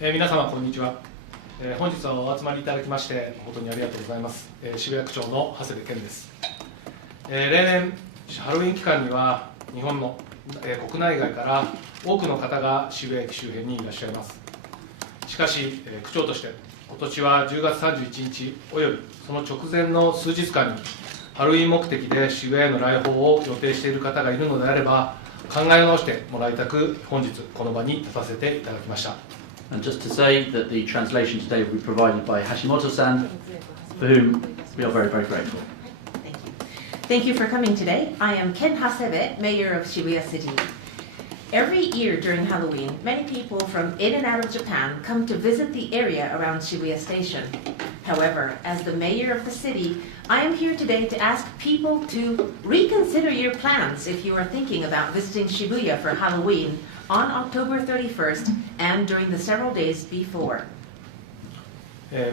皆様こんにちは。本日はお集まりいただきまして誠にありがとうございます。渋谷区長の長谷部健です。例年ハロウィン期間には日本の国内外から多くの方が渋谷駅周辺にいらっしゃいます。しかし区長として今年は10月31日およびその直前の数日間にハロウィン目的で渋谷への来訪を予定している方がいるのであれば考え直してもらいたく本日この場に立たせていただきました。And just to say that the translation today will be provided by Hashimoto-san, for whom we are very, very grateful. Thank you. Thank you for coming today. I am Ken Hasebe, Mayor of Shibuya City. Every year during Halloween, many people from in and out of Japan come to visit the area around Shibuya Station. However, as the mayor of the city, I am here today to ask people to reconsider your plans if you are thinking about visiting Shibuya for Halloween on October 31st and during the several days before.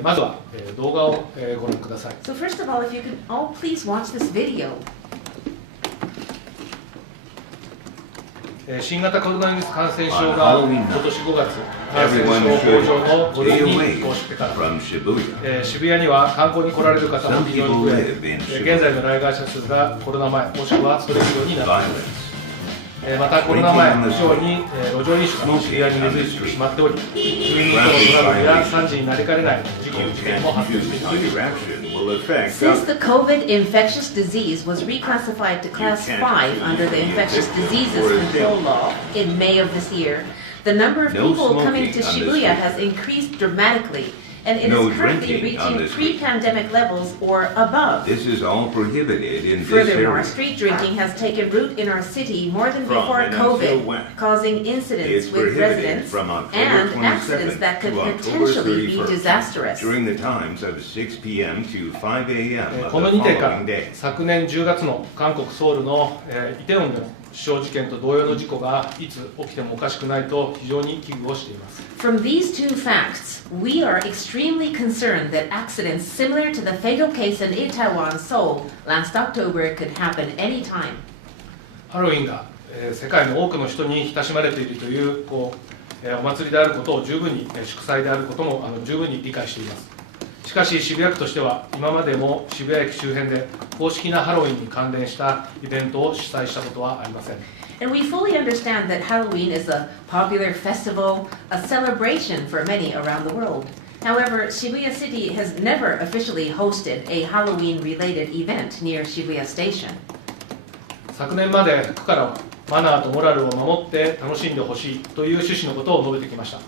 まずは動画をご覧ください。 So first of all, if you can all please watch this video. 新型コロナウイルス感染症が今年5月、感染症法上の5類に移行してから渋谷には観光に来られる方も非常に増え、現在の来街者数がコロナ前もしくはそれ以上になっています。またコロナ前以上に路上飲酒が渋谷に根付いてしまっており、住民とのトラブルや惨事になりかねない事件も発生しています。 Since the COVID infectious disease was reclassified to Class 5 under the Infectious Diseases Control Law in May of this year, the number of people coming to Shibuya has increased dramatically, and it is currently reaching pre-pandemic levels or above. This is all prohibited in this Furthermore, area. street drinking has taken root in our city more than before COVID, causing incidents with residents and accidents that could potentially be disastrous. During the times of 6 p.m. to 5 a.m. of この the 2点から following day. 昨年10月の韓国ソウルのイテウォンでの死傷事件と同様の事故がいつ起きてもおかしくないと非常に危惧をしています。 From these two facts, we are extremely concerned that accidents similar to the fatal case in Itaewon, Seoul, last October could happen anytime. ハロウィンが世界の多くの人に親しまれているというお祭りであることを十分に祝祭であることも十分に理解しています。しかし渋谷区としては今までも渋谷駅周辺で公式なハロウィンに関連したイベントを主催したことはありません。 And we fully understand that Halloween is a popular festival, a celebration for many around the world. However, Shibuya City has never officially hosted a Halloween-related event near Shibuya Station. 昨年まで区からはマナーとモラルを守って楽しんでほしいという趣旨のことを述べてきました。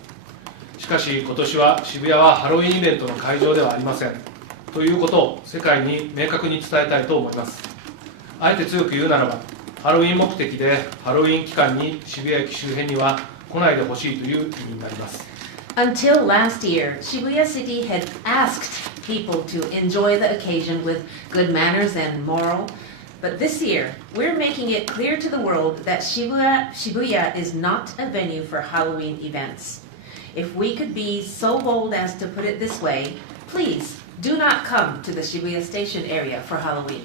しかし今年は渋谷はハロウィンイベントの会場ではありませんということを世界に明確に伝えたいと思います。あえて強く言うならばハロウィン目的でハロウィン期間に渋谷駅周辺には来ないでほしいという意味になります。 Until last year, Shibuya City had asked people to enjoy the occasion with good manners and moral. But this year, we're making it clear to the world that Shibuya is not a venue for Halloween events. If we could be so bold as to put it this way, please do not come to the Shibuya Station area for Halloween.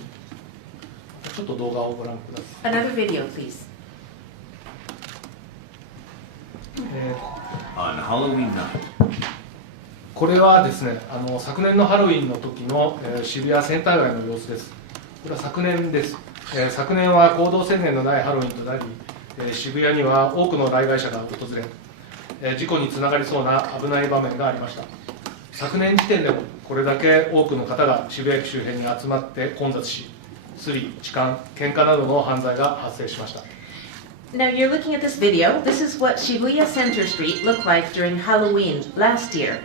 ちょっと動画をご覧ください。 Another video, please. On Halloween night. これはですね、昨年のハロウィンの時の渋谷センター街の様子です。これは昨年です。昨年は行動制限のないハロウィンとなり、渋谷には多くの来街者が訪れ、事故につながりそうな危ない場面がありました。昨年時点でもこれだけ多くの方が渋谷駅周辺に集まって混雑し、スリ、痴漢、喧嘩などの犯罪が発生しました。 Now you're looking at this video. This is what Shibuya Center Street looked like during Halloween last year.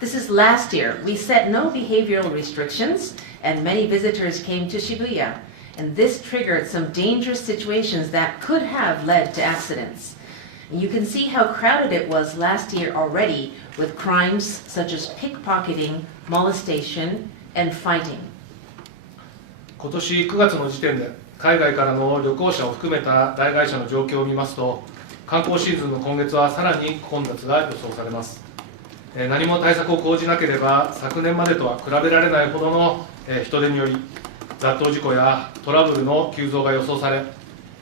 This is last year. We set no behavioral restrictions, and many visitors came to Shibuya. And this triggered some dangerous situations that could have led to accidents. You can see how crowded it was last year already, with crimes such as pickpocketing, molestation, and fighting. 今年9月の時点で海外からの旅行者を含めた来街者の状況を見ますと、観光シーズンの今月はさらに混雑が予想されます。何も対策を講じなければ昨年までとは比べられないほどの人手により雑踏事故やトラブルの急増が予想され、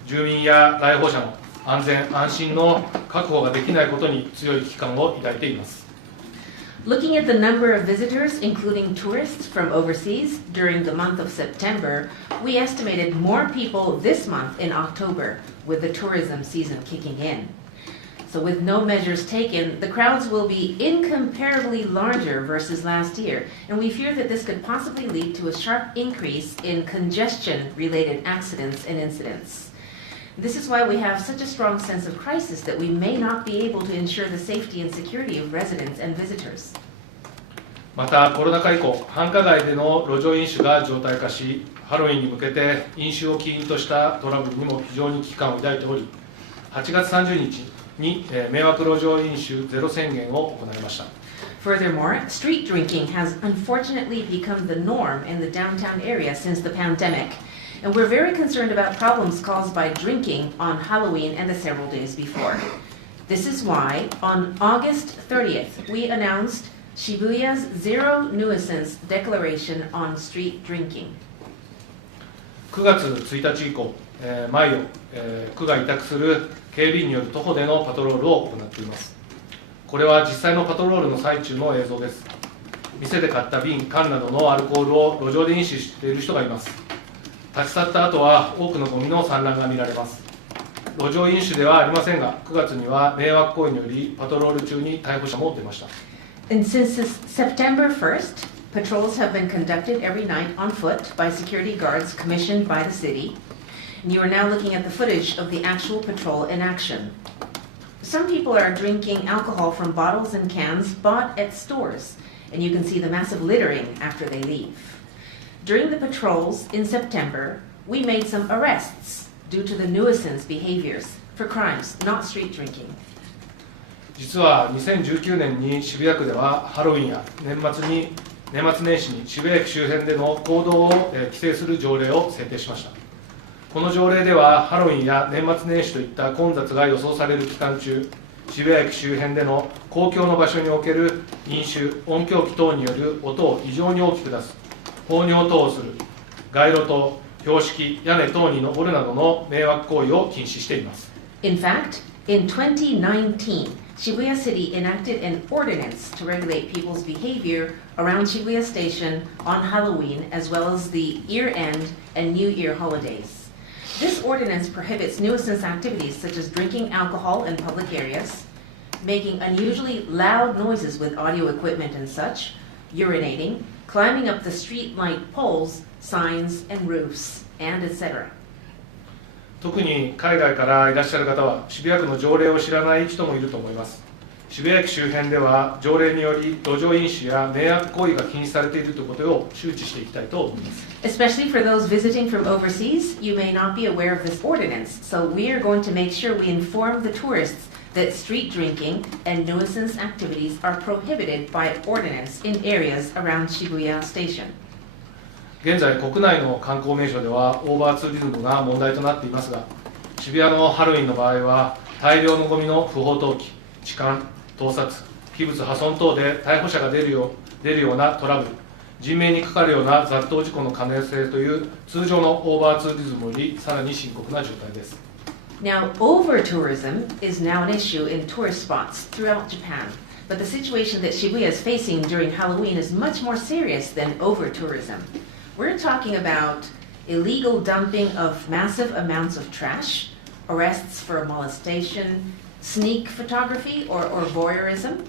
住民や来訪者の安全安心の確保ができないことに強い危機感を抱いています。Looking at the number of visitors, including tourists from overseas, during the month of September, we estimated more people this month in October, with the tourism season kicking in. So with no measures taken, the crowds will be incomparably larger versus last year, and we fear that this could possibly lead to a sharp increase in congestion-related accidents and incidents. This is why we have such a strong sense of crisis that we may not be able to ensure the safety and security of residents and visitors. また、コロナ禍以降、繁華街での路上飲酒が常態化し、ハロウィンに向けて飲酒を起因としたトラブルにも非常に危機感を抱いており、8月30日に迷惑路上飲酒ゼロ宣言を行いました。Furthermore, street drinking has unfortunately become the norm in the downtown area since the pandemic. And we're very concerned about problems caused by drinking on Halloween and the several days before. This is why, on August 30th, we announced Shibuya's Zero Nuisance Declaration on Street Drinking. 9月1日以降、毎夜、区が委託する警備員による徒歩でのパトロールを行っています。これは実際のパトロールの最中の映像です。店で買った瓶、缶などのアルコールを路上で飲酒している人がいます。立ち去った後は多くのゴミの散乱が見られます。路上飲酒ではありませんが、9月には迷惑行為によりパトロール中に逮捕者も出ました。And since September 1st, patrols have been conducted every night on foot by security guards commissioned by the city. And you are now looking at the footage of the actual patrol in action. Some people are drinking alcohol from bottles and cans bought at stores, and you can see the massive littering after they leave. During the patrols in September, we made some arrests due to the nuisance behaviors for crimes, not street drinking. 実は2019年に渋谷区ではハロウィンや年末年始に渋谷駅周辺での行動を規制する条例を制定しました。この条例ではハロウィンや年末年始といった混雑が予想される期間中、渋谷駅周辺での公共の場所における飲酒、音響機等による音を異常に大きく出す、放尿等をする、街路灯、標識、屋根等に登るなどの迷惑行為を禁止しています。In fact, in 2019, Shibuya City enacted an ordinance to regulate people's behavior around Shibuya Station on Halloween, as well as the year-end and New Year holidays. This ordinance prohibits nuisance activities such as drinking alcohol in public areas, making unusually loud noises with audio equipment and such, urinating, climbing up the street light poles, signs and roofs, and etc. 特に海外からいらっしゃる方は渋谷区の条例を知らない人もいると思います。渋谷駅周辺では条例により路上飲酒や迷惑行為が禁止されているということを周知していきたいと思います。Especially for those visiting from overseas, you may not be aware of this ordinance, so we are going to make sure we inform the tourists that street drinking and nuisance activities are prohibited by ordinance in areas around Shibuya Station. 現在、国内の観光名所ではオーバーツーリズムが問題となっていますが、渋谷のハロウィンの場合は大量のゴミの不法投棄、痴漢、盗撮、器物破損等で逮捕者が出るようなトラブル、人命にかかるような雑踏事故の可能性という通常のオーバーツーリズムよりさらに深刻な状態です。Now, over-tourism is now an issue in tourist spots throughout Japan, but the situation that Shibuya is facing during Halloween is much more serious than over-tourism. We're talking about illegal dumping of massive amounts of trash, arrests for molestation, sneak photography or voyeurism,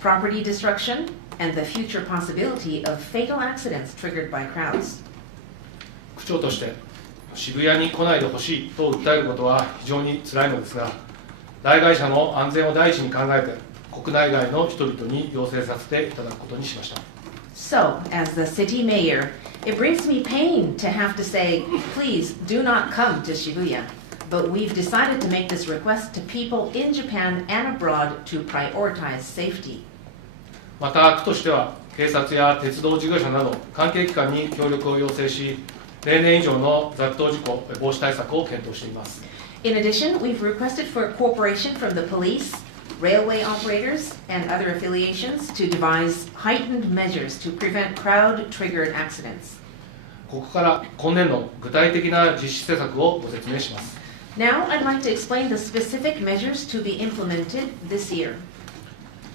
property destruction, and the future possibility of fatal accidents triggered by crowds. 区長として渋谷に来ないでほしいと訴えることは非常につらいのですが、来街者の安全を第一に考えて国内外の人々に要請させていただくことにしました。So, as the city mayor, it brings me pain to have to say, please do not come to Shibuya. But we've decided to make this request to people in Japan and abroad to prioritize safety. また、区としては警察や鉄道事業者など関係機関に協力を要請し、例年以上の雑踏事故防止対策を検討しています。In addition, we've requested for cooperation from the police, railway operators, and other affiliations to devise heightened measures to prevent crowd-triggered accidents. ここから今年度具体的な実施施策をご説明します。Now, I'd like to explain the specific measures to be implemented this year.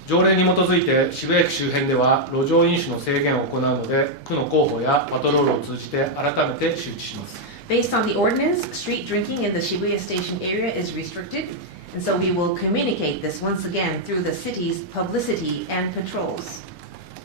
条例に基づいて渋谷駅周辺では路上飲酒の制限を行うので、区の広報やパトロールを通じて改めて周知します。Based on the ordinance, street drinking in the Shibuya Station area is restricted, and so we will communicate this once again through the city's publicity and patrols.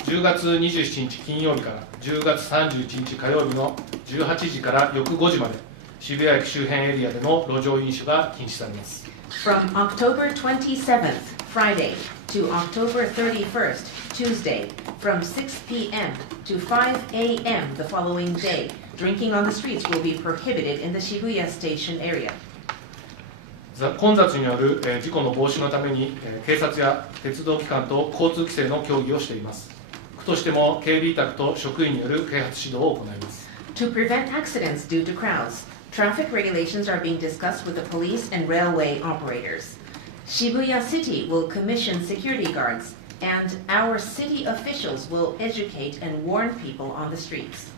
10月27日金曜日から10月31日火曜日の18時から翌5時まで、渋谷駅周辺エリアでの路上飲酒が禁止されます。From October 27th, Friday, to October 31st, Tuesday, from 6 p.m. to 5 a.m. the following day, drinking on the streets will be prohibited in the Shibuya Station area. 混雑による事故の防止のために警察や鉄道機関と交通規制の協議をしています。区としても警備委託と職員による啓発指導を行います。To prevent accidents due to crowds, traffic regulations are being discussed with the police and railway operators. Shibuya City will commission security guards, and our city officials will educate and warn people on the streets.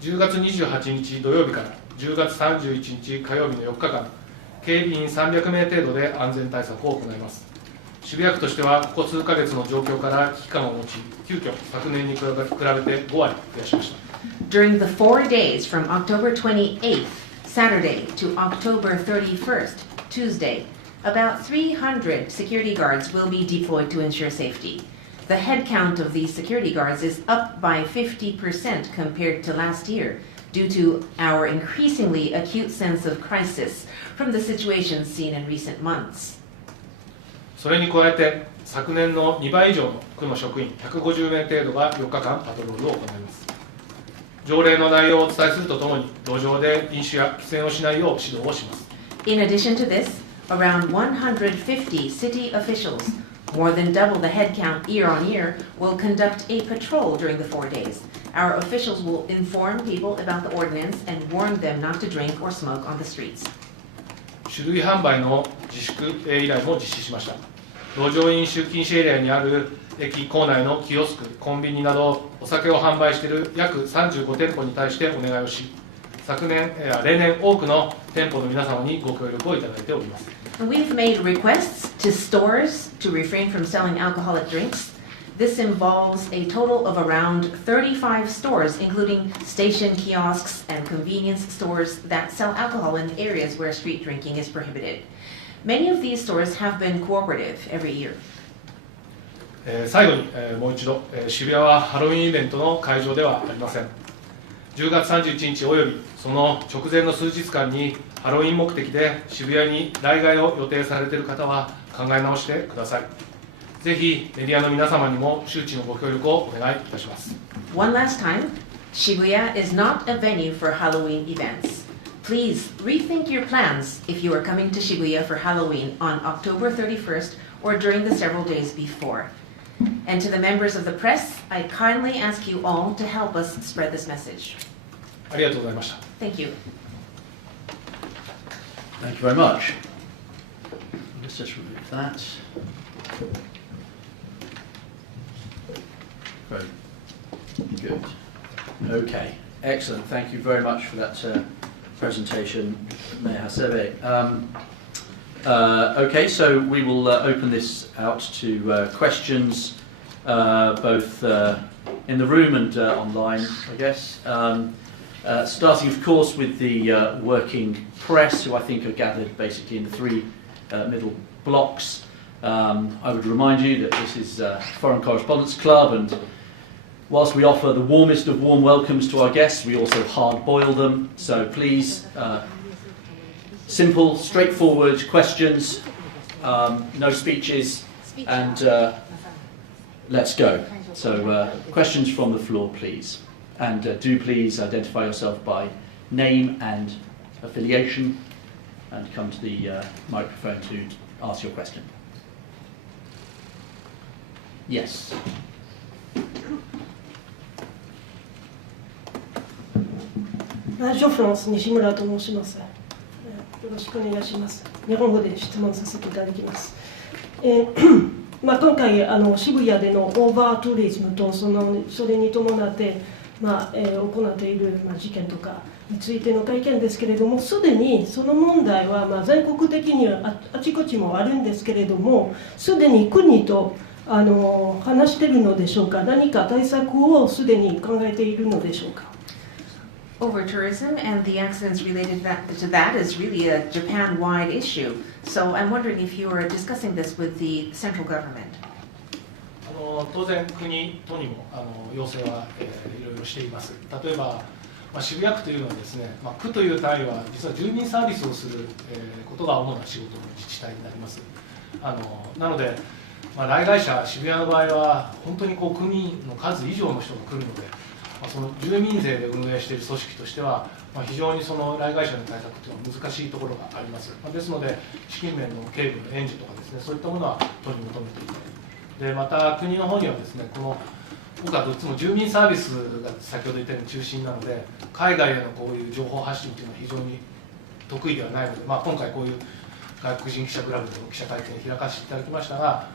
10月28日土曜日から10月31日火曜日の4日間、警備員300名程度で安全対策を行います。渋谷区としてはここ数ヶ月の状況から危機感を持ち、急遽昨年に比べて5割増やしました。During the 4 days from October 28th, Saturday, to October 31st, Tuesday, about 300 security guards will be deployed to ensure safety. The head count of these security guards is up by 50% compared to last year due to our increasingly acute sense of crisis from the situations seen in recent months. それに加えて、昨年の2倍以上の区の職員150名程度が4日間パトロールを行います。条例の内容をお伝えするとともに、路上で飲酒や喫煙をしないよう指導をします。In addition to this, around 150 city officials, more than double the head count year on year, will conduct a patrol during the 4 days. Our officials will inform people about the ordinance and warn them not to drink or smoke on the streets. 酒類販売の自粛依頼も実施しました。路上飲酒禁止エリアにある駅構内のキオスク、コンビニなどお酒を販売している約35店舗に対してお願いをし、例年多くの店舗の皆様にご協力をいただいております。We've made requests to stores to refrain from selling alcoholic drinks. This involves a total of around 35 stores, including station kiosks and convenience stores that sell alcohol in areas where street drinking is prohibited. Many of these stores have been cooperative every year. 最後にもう一度、渋谷はハロウィンイベントの会場ではありません。10月31日およびその直前の数日間にハロウィン目的で渋谷に来街を予定されている方は考え直してください。ぜひメディアの皆様にも周知のご協力をお願いいたします。One last time, Shibuya is not a venue for Halloween events. Please rethink your plans if you are coming to Shibuya for Halloween on October 31st or during the several days before. And to the members of the press, I kindly ask you all to help us spread this message. ありがとうございました。Thank you. Thank you very much. Let's just remove that. Very good. Okay, excellent. Thank you very much for that presentation, Mayor Hasebe. Okay, so we will open this out to questions, both in the room and online, I guess. Starting, of course, with the working press, who I think are gathered basically in the three middle blocks. I would remind you that this is Foreign Correspondents Club, and whilst we offer the warmest of warm welcomes to our guests, we also hard-boil them. So please, simple, straightforward questions, no speeches, and let's go. So questions from the floor, please. And do please identify yourself by name and affiliation, and come to the microphone to ask your question. Yes. ラジオフランス西村と申します。よろしくお願いします。日本語で質問させていただきます。今回渋谷でのオーバーツーリズムとそれに伴って行っている、事件とかについての会見ですけれども、すでにその問題は、全国的にはあちこちもあるんですけれども、すでに国と話しているのでしょうか、何か対策をすでに考えているのでしょうか。Over tourism and the accidents related to that is really a Japan-wide issue. So I'm wondering if you are discussing this with the central government. 当然、国、都にも要請はいろいろしています。例えば、渋谷区というのはですね、区という単位は実は住民サービスをすることが主な仕事の自治体になります。なので、来街者、渋谷の場合は本当に区民の数以上の人が来るので、その住民税で運営している組織としては、非常にその来街者の対策というのは難しいところがあります。ですので、資金面の警備の援助とかですね、そういったものは取り求めています。でまた国の方にはですね、僕はどっちも住民サービスが先ほど言ったように中心なので、海外へのこういう情報発信というのは非常に得意ではないので、今回こういう外国人記者クラブでの記者会見を開かせていただきましたが、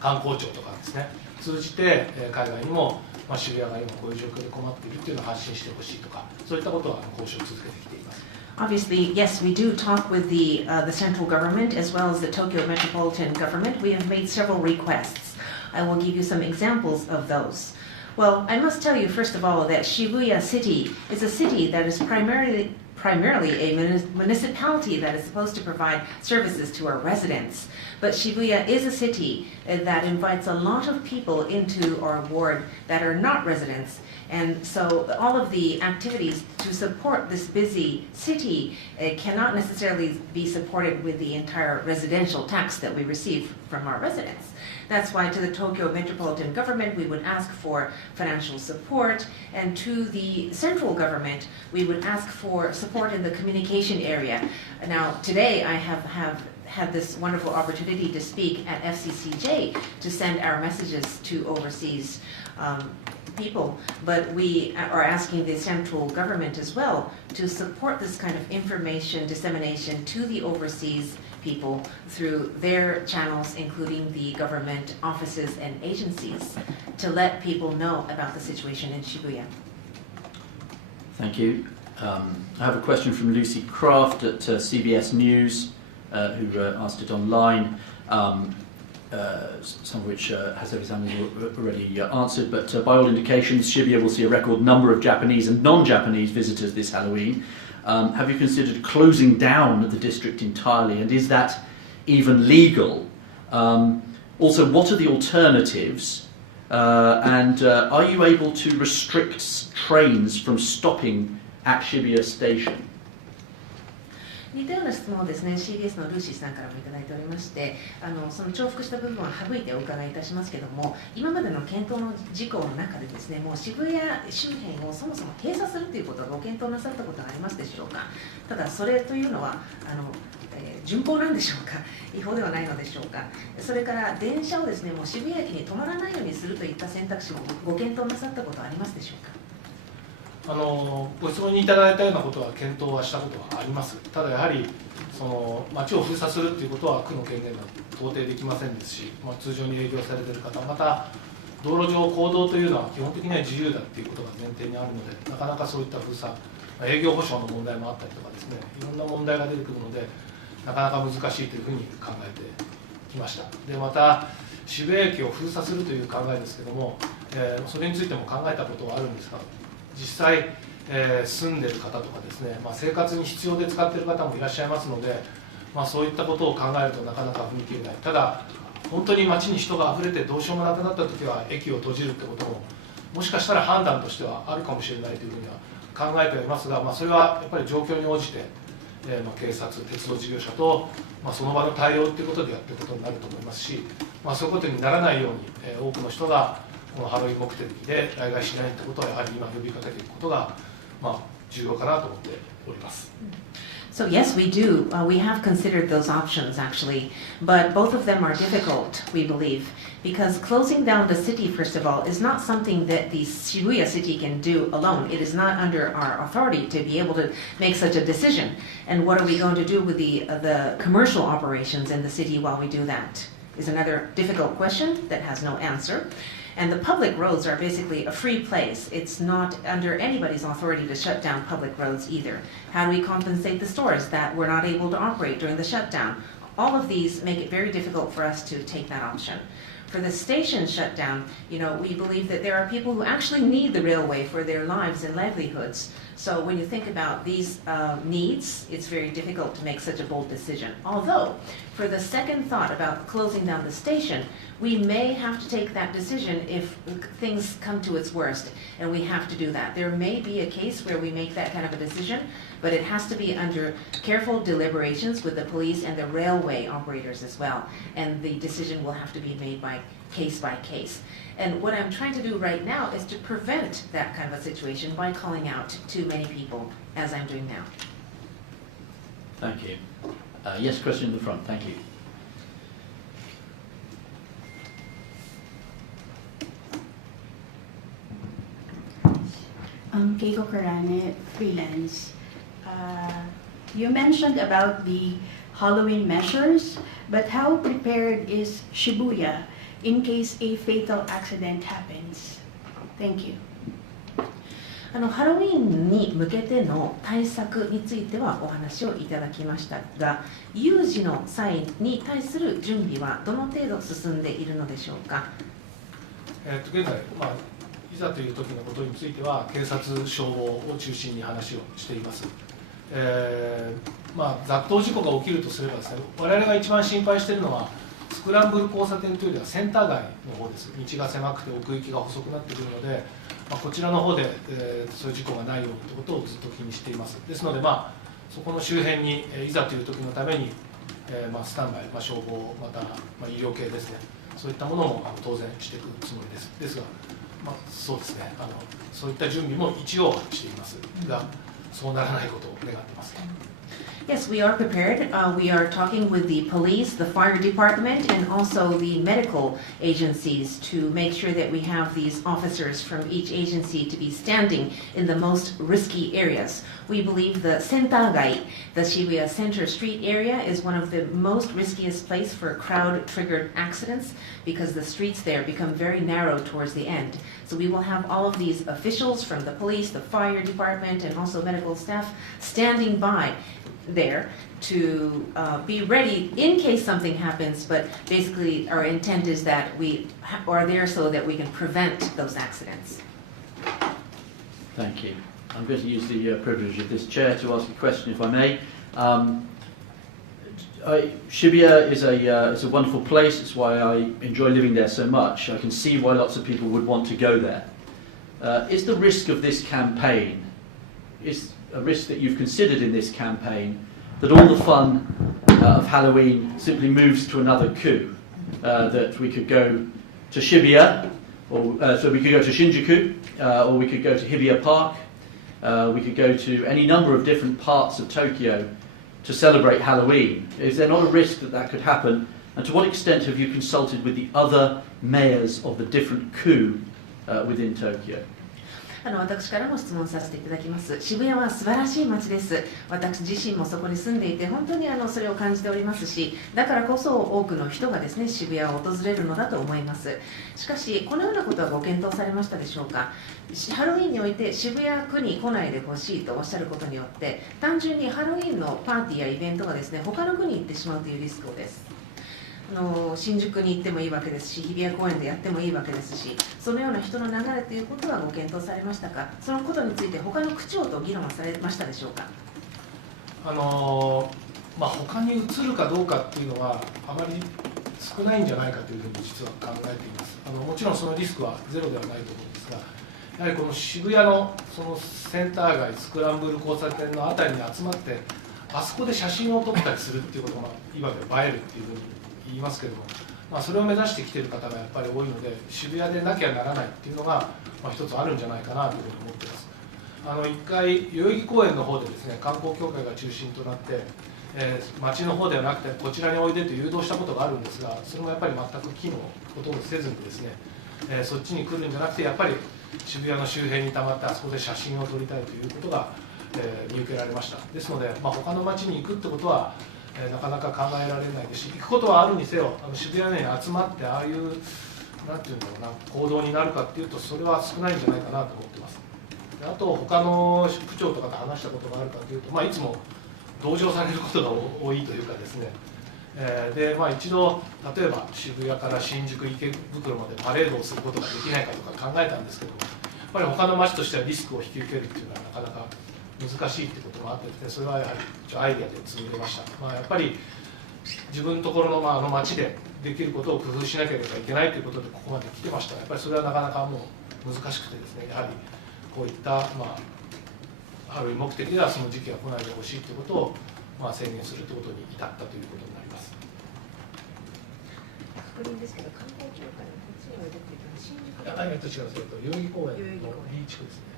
観光庁とかですね、通じて海外にも、渋谷が今こういう状況で困っているというのを発信してほしいとか、そういったことは交渉を続けてきています。Obviously, yes, we do talk with the central government as well as the Tokyo metropolitan government. We have made several requests. I will give you some examples of those. Well, I must tell you, first of all, that Shibuya City is a city that is primarily a municipality that is supposed to provide services to our residents. But Shibuya is a city that invites a lot of people into our ward that are not residents. And so all of the activities to support this busy city cannot necessarily be supported with the entire residential tax that we receive from our residents. That's why to the Tokyo metropolitan government we would ask for financial support, and to the central government we would ask for support in the communication area. Now today I have had this wonderful opportunity to speak at FCCJ to send our messages to overseas people, but we are asking the central government as well to support this kind of information dissemination to the overseas people through their channels, including the government offices and agencies, to let people know about the situation in Shibuya. Thank you. I have a question from Lucy Craft at CBS News, who asked it online. Some of which Hasebi-san has already answered, but by all indications, Shibuya will see a record number of Japanese and non-Japanese visitors this Halloween. Have you considered closing down the district entirely, and is that even legal? Also, what are the alternatives, and are you able to restrict trains from stopping at Shibuya Station?似たような質問をですね、CBS のルーシーさんからもいただいておりまして、その重複した部分は省いてお伺いいたしますけれども、今までの検討の事項の中でですね、もう渋谷周辺をそもそも閉鎖するということをご検討なさったことがありますでしょうか。ただそれというのは順法なんでしょうか、違法ではないのでしょうか。それから電車をですね、もう渋谷駅に止まらないようにするといった選択肢もご検討なさったことはありますでしょうか。ご質問にいただいたようなことは検討はしたことはあります。ただやはり街を封鎖するということは区の権限が到底できませんですし、通常に営業されている方、また道路上行動というのは基本的には自由だということが前提にあるので、なかなかそういった封鎖、営業保障の問題もあったりとかですね、いろんな問題が出てくるので、なかなか難しいというふうに考えてきました。でまた渋谷駅を封鎖するという考えですけれども、それについても考えたことはあるんですが、実際、住んでいる方とかですね、生活に必要で使っている方もいらっしゃいますので、そういったことを考えるとなかなか踏み切れない。ただ本当に街に人があふれてどうしようもなくなったときは駅を閉じるってことももしかしたら判断としてはあるかもしれないというふうには考えておりますが、それはやっぱり状況に応じて、警察、鉄道事業者と、その場の対応ということでやっていくことになると思いますし、そういうことにならないように、多くの人がこのハロウィン目的で来街しないということはやはり今呼びかけていくことが、重要かなと思っております。So yes, we do. We have considered those options actually, but both of them are difficult, we believe, because closing down the city, first of all, is not something that the Shibuya city can do alone. It is not under our authority to be able to make such a decision. And what are we going to do with the commercial operations in the city while we do that? is another difficult question that has no answer. And the public roads are basically a free place. It's not under anybody's authority to shut down public roads either. How do we compensate the stores that were not able to operate during the shutdown? All of these make it very difficult for us to take that option. For the station shutdown, we believe that there are people who actually need the railway for their lives and livelihoods. So when you think about these needs, it's very difficult to make such a bold decision. Although, for the second thought about closing down the station, we may have to take that decision if things come to its worst, and we have to do that. There may be a case where we make that kind of a decision, but it has to be under careful deliberations with the police and the railway operators as well. And the decision will have to be made by case. And what I'm trying to do right now is to prevent that kind of a situation by calling out to many people, as I'm doing now. Thank you. Yes, question in the front. Thank you. Keiko Karane, freelance. You mentioned about the Halloween measures, but how prepared is Shibuya in case a fatal accident happens? Thank you. ハロウィンに向けての対策についてはお話をいただきましたが、有事の際に対する準備はどの程度進んでいるのでしょうか。現在、いざという時のことについては警察、消防を中心に話をしています。雑踏事故が起きるとすればですね、我々が一番心配しているのはスクランブル交差点というよりはセンター街の方です。道が狭くて奥行きが細くなってくるので、こちらの方で、そういう事故がないようにということをずっと気にしています。ですので、そこの周辺に、いざという時のために、スタンバイ、消防、また、医療系ですね、そういったものも当然していくつもりです。ですが、そうですね、そういった準備も一応していますが、そうならないことを願っています。Yes, we are prepared. We are talking with the police, the fire department, and also the medical agencies to make sure that we have these officers from each agency to be standing in the most risky areas. We believe the Sentagai, the Shibuya Center Street area, is one of the most riskiest place for crowd-triggered accidents because the streets there become very narrow towards the end. So we will have all of these officials from the police, the fire department, and also medical staff standing by there to be ready in case something happens, but basically our intent is that we are there so that we can prevent those accidents. Thank you. I'm going to use the privilege of this chair to ask a question, if I may. Shibuya is a wonderful place. It's why I enjoy living there so much. I can see why lots of people would want to go there. Is the risk of this campaign, is a risk that you've considered in this campaign, that all the fun of Halloween simply moves to another coup? That we could go to Shibuya, or so we could go to Shinjuku, or we could go to Hibiya Park, we could go to any number of different parts of Tokyo to celebrate Halloween. Is there not a risk that that could happen? And to what extent have you consulted with the other mayors of the different coup within Tokyo? 私からも質問させていただきます。渋谷は素晴らしい街です。私自身もそこに住んでいて本当にそれを感じておりますし、だからこそ多くの人がですね、渋谷を訪れるのだと思います。しかしこのようなことはご検討されましたでしょうか。ハロウィンにおいて渋谷区に来ないでほしいとおっしゃることによって単純にハロウィンのパーティーやイベントがですね、他の区に行ってしまうというリスクです。新宿に行ってもいいわけですし、日比谷公園でやってもいいわけですし、そのような人の流れということはご検討されましたか。そのことについて他の区長と議論はされましたでしょうか。他に移るかどうかっていうのはあまり少ないんじゃないかというふうに実は考えています。もちろんそのリスクはゼロではないと思うんですが、やはりこの渋谷のそのセンター街、スクランブル交差点のあたりに集まってあそこで写真を撮ったりするっていうことがいわゆる映えるっていうふうに言いますけども、それを目指してきている方がやっぱり多いので、渋谷でなきゃならないっていうのが、一つあるんじゃないかなというふうに思っています。一回代々木公園の方でですね、観光協会が中心となって、町の方ではなくてこちらにおいでと誘導したことがあるんですが、それもやっぱり全く機能ほとんどせずにですね、そっちに来るんじゃなくてやっぱり渋谷の周辺にたまってあそこで写真を撮りたいということが、見受けられました。ですので、他の町に行くってことはなかなか考えられないですし、行くことはあるにせよ、渋谷に集まってああいうなんていうんだろうな行動になるかっていうと、それは少ないんじゃないかなと思ってます。であと他の区長とかと話したことがあるかというと、いつも同情されることが多いというかですね、で一度例えば渋谷から新宿池袋までパレードをすることができないかとか考えたんですけども、やっぱり他の町としてはリスクを引き受けるっていうのはなかなか難しいってこともあってですね、それはやはりアイデアで潰れました。やっぱり自分のところの町でできることを工夫しなければいけないということでここまで来てましたが、やっぱりそれはなかなかもう難しくてですね、やはりこういったハロウィン目的ではその時期が来ないでほしいということを宣言するということに至ったということになります。確認ですけど、観光協会のこっちには出ていた新宿で。違う、それと代々木公園の B 地区ですね。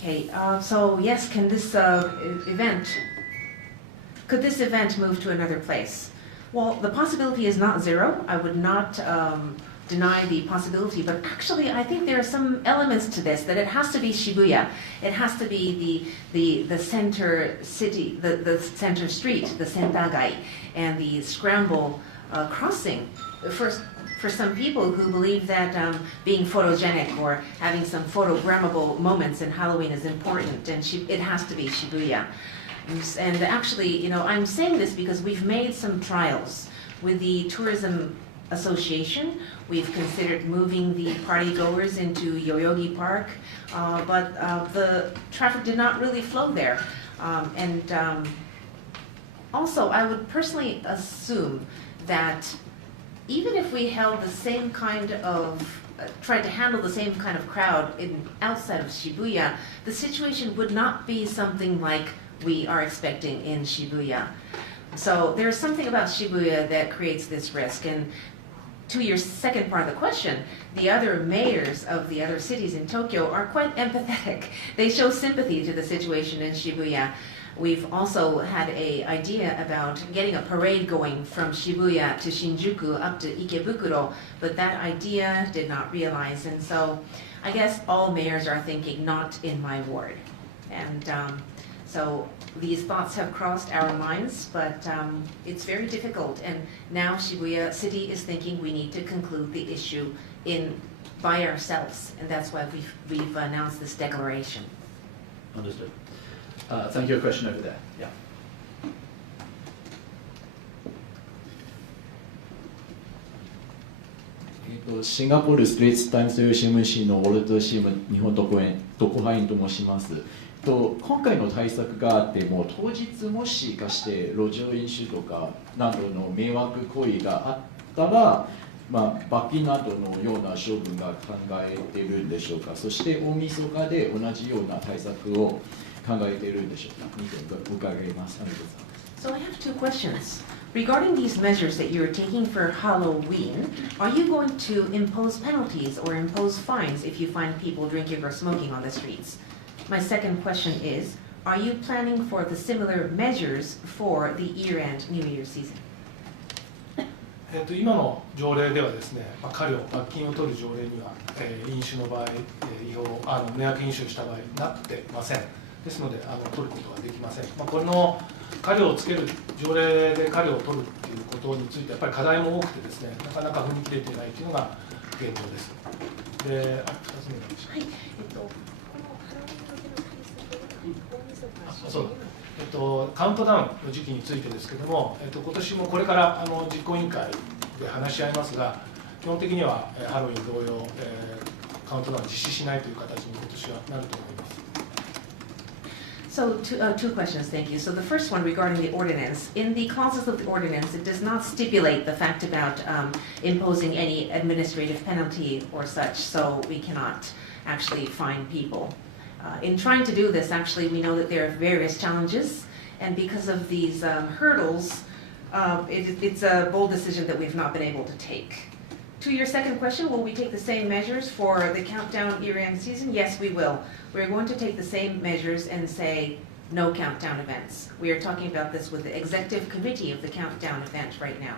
Okay, so yes, can this could this event move to another place? Well, the possibility is not zero. I would not deny the possibility, but actually I think there are some elements to this, that it has to be Shibuya. It has to be the center city, the center street, the Sentagai, and the scramble crossing. For some people who believe that being photogenic or having some photogrammable moments in Halloween is important, and it has to be Shibuya. And actually, I'm saying this because we've made some trials with the Tourism Association. We've considered moving the party goers into Yoyogi Park, but the traffic did not really flow there. Also, I would personally assume that even if we held the same kind of, tried to handle the same kind of crowd outside of Shibuya, the situation would not be something like we are expecting in Shibuya. So there's something about Shibuya that creates this risk. And to your second part of the question, the other mayors of the other cities in Tokyo are quite empathetic. They show sympathy to the situation in Shibuya. We've also had an idea about getting a parade going from Shibuya to Shinjuku up to Ikebukuro, but that idea did not realize. And so I guess all mayors are thinking, not in my ward. And so these thoughts have crossed our minds, but it's very difficult. And now Shibuya City is thinking we need to conclude the issue by ourselves. And that's why we've announced this declaration. Understood. Thank you. A question over there. Yeah. シンガポール・ストレート・タイムズ・UCMC のウォルト・シーム日本特派員と申します。今回の対策があっても当日もしかして路上飲酒とかなどの迷惑行為があったら、罰金などのような処分が考えているんでしょうか。そして大晦日で同じような対策を考えているんでしょうか。2点伺います。ありがとうございます。So I have two questions. Regarding these measures that you are taking for Halloween, are you going to impose penalties or impose fines if you find people drinking or smoking on the streets? My second question is, are you planning for the similar measures for the year-end New Year season? 今の条例ではですね、過料、罰金を取る条例には、飲酒の場合、迷惑飲酒をした場合なってません。ですので取ることはできません。この過料をつける条例で過料を取るということについてやっぱり課題も多くてですね、なかなか踏み切れていないというのが現状です。で、2つ目なんでしょう。はい。カウントダウンの時期についてですけれども、今年もこれから実行委員会で話し合いますが、基本的にはハロウィン同様、カウントダウン実施しないという形に今年はなると思います。So two questions, thank you. So the first one regarding the ordinance. In the clauses of the ordinance, it does not stipulate the fact about imposing any administrative penalty or such, so we cannot actually fine people. In trying to do this, actually, we know that there are various challenges, and because of these hurdles, it's a bold decision that we've not been able to take. To your second question, will we take the same measures for the countdown year-end season? Yes, we will. We're going to take the same measures and say no countdown events. We are talking about this with the executive committee of the countdown event right now.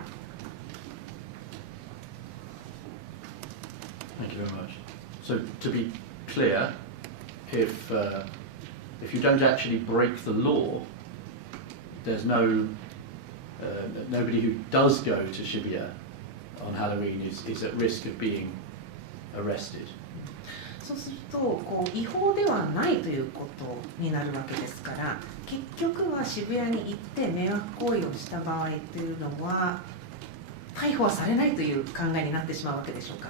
Thank you very much. So to be clear, if you don't actually break the law, there's nobody who does go to Shibuya on Halloween is at risk of being arrested. そうするとこう違法ではないということになるわけですから、結局は渋谷に行って迷惑行為をした場合というのは逮捕はされないという考えになってしまうわけでしょうか。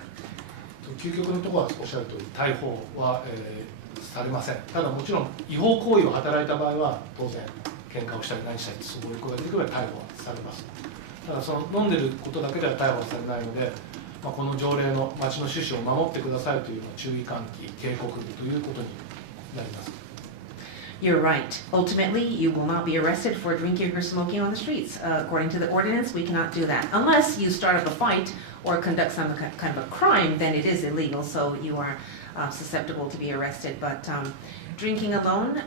究極のところはおっしゃる通り、逮捕は、されません。ただもちろん違法行為を働いた場合は当然喧嘩をしたり何したりすごいことが出てくれば逮捕はされます。ただその飲んでることだけでは逮捕はされないので、この条例の町の趣旨を守ってくださいという注意喚起、警告ということになります。You're right. Ultimately, you will not be arrested for drinking or smoking on the streets. According to the ordinance, we cannot do that. Unless you start up a fight or conduct some kind of a crime, then it is illegal, so you are susceptible to be arrested. But drinking alone,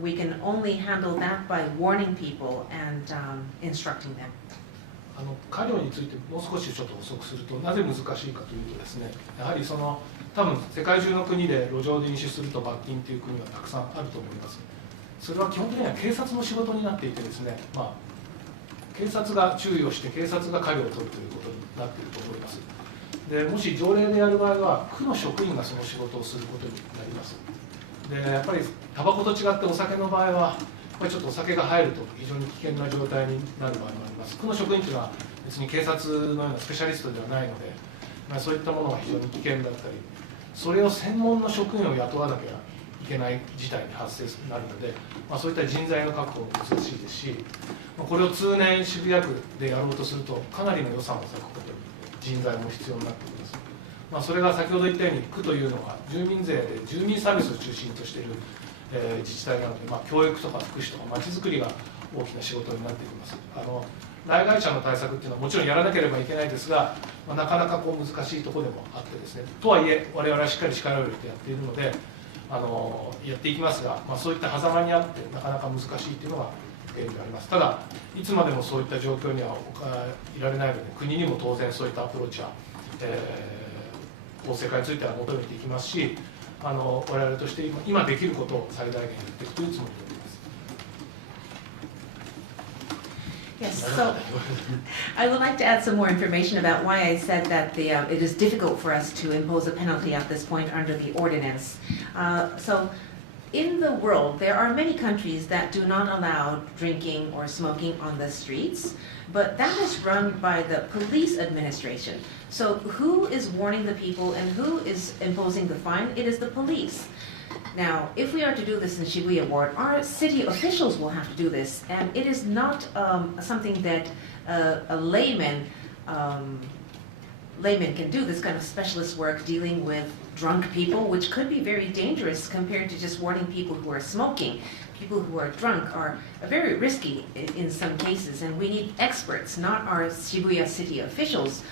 we can only handle that by warning people and instructing them. 過料についてもう少しちょっと補足すると、なぜ難しいかというとですね、やはり多分世界中の国で路上で飲酒すると罰金という国はたくさんあると思います。それは基本的には警察の仕事になっていてですね、警察が注意をして警察が過料を取るということになっていると思います。でもし条例でやる場合は区の職員がその仕事をすることになります。でやっぱりタバコと違ってお酒の場合はちょっとお酒が入ると非常に危険な状態になる場合もあります。区の職員というのは別に警察のようなスペシャリストではないので、そういったものが非常に危険だったり、それを専門の職員を雇わなきゃいけない事態に発生になるので、そういった人材の確保も難しいですし、これを通年渋谷区でやろうとするとかなりの予算を割くことに人材も必要になってきます。それが先ほど言ったように区というのは住民税で住民サービスを中心としている自治体なので、教育とか福祉とかまちづくりが大きな仕事になってきます。来街者の対策っていうのはもちろんやらなければいけないですが、なかなか難しいところでもあってですね、とはいえ我々はしっかり力を入れてやっているのでやっていきますが、そういった狭間にあってなかなか難しいというのが現状あります。ただいつまでもそういった状況にはいられないので、国にも当然そういったアプローチは、法制化については求めていきますし、我々として今できることを最大限やっていくというつもりでおります。Yes, so I would like to add some more information about why I said that it is difficult for us to impose a penalty at this point under the ordinance. So in the world, there are many countries that do not allow drinking or smoking on the streets, but that is run by the police administration. So who is warning the people and who is imposing the fine? It is the police. Now, if we are to do this in Shibuya Ward, our city officials will have to do this, and it is not something that a layman can do, this kind of specialist work dealing with drunk people, which could be very dangerous compared to just warning people who are smoking. People who are drunk are very risky in some cases, and we need experts, not our Shibuya city officials,